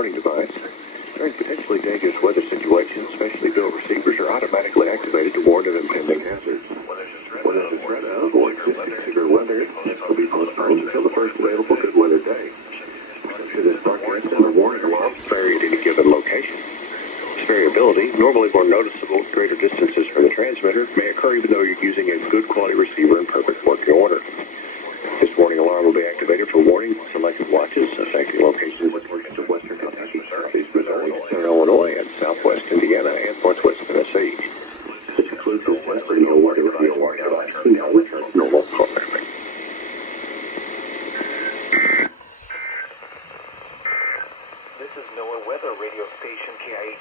warning device. During potentially dangerous weather situations, specially built receivers are automatically activated to warn of impending hazards. When there's a threat of or existing severe weather, this will be postponed until the first available good weather day. Should this broadcast and the warning alarms vary at any given location? This variability, normally more noticeable at greater distances from the transmitter, may occur even though you're using a good quality receiver in perfect working order. This warning alarm will be activated for warning selected watches affecting locations in portions of western Kentucky, southeast Missouri, central Illinois, and southwest Indiana, and northwest Tennessee. This includes the western warning device to now return to normal programming. This is NOAA Weather Radio Station KIH